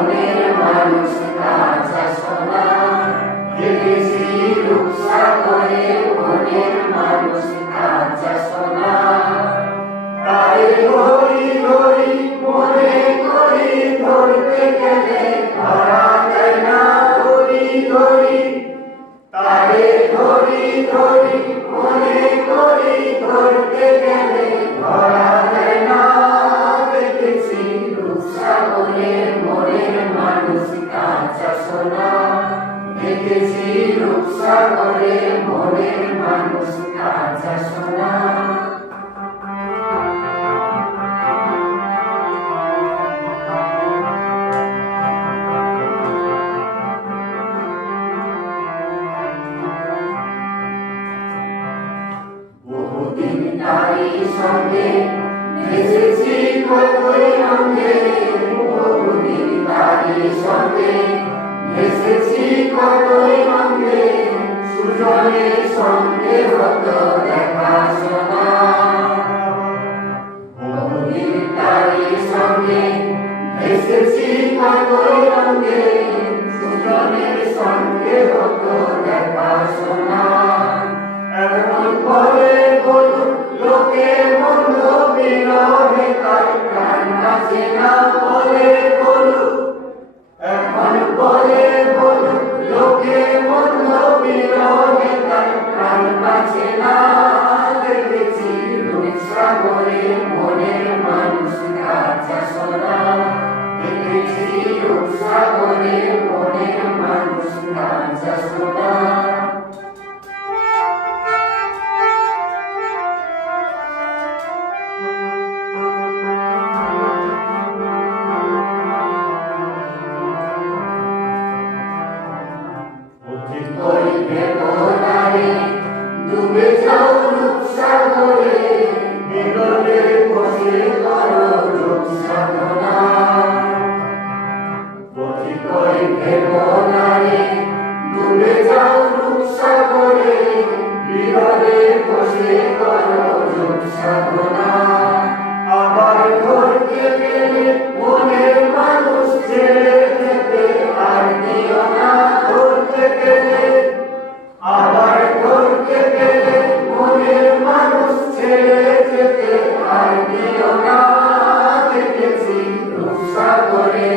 মনের মানুষ কাঁচা সোনা দেখেছি রূপসাগরে মনের মানুষ কাঁচা সোনা তারে ধরি ধরি মনে করি ধরতে গেলে ধরা যায় না ধরি ধরি তারে ধরি ধরি মনে করি ধরতে গেলে ধরা যায় না দেখেছি রূপসাগরে মনের মানুষ কাঁচা সোনা দেখেছি রূপসাগরে মনের মানুষ কাঁচা সোনা বহুদিন তারই সঙ্গে ভেসেছি কতই রঙে বহুদিন তারই সঙ্গে ভেসেছি কতই রঙে সুজনের সঙ্গে হতো দেখাশোনা বহুদিন তারই সঙ্গে ভেসেছি কতই রঙে সুজনের সঙ্গে হতো দেখাশোনা এখন বলে বলুন লোকে মন্দ বিরহে তার প্রাণ আছে না বলে বলুন এখন বলে বলুন লোকে মন্দ বিরহে তার প্রাণ আছে না দেখেছি রূপসাগরে মনের মানুষ কাঁচা সোনা দেখেছি রূপসাগরে মনের মানুষ কাঁচা সোনা ওই ভেতরে ডুবে যাও রূপসাগরে বিগলে বসে করো রূপসাধনা ওই ভেতরে ডুবে যাও রূপসাগরে বিগলে বসে করো রূপসাধনা আবার ধরতে গেলে মনের মানুষ ছেড়ে যেতে আর দিও না ধরতে গেলে আবার ধরতে গেলে মনের মানুষ ছেড়ে যেতে আর দিও না দেখেছি রূপসাগরে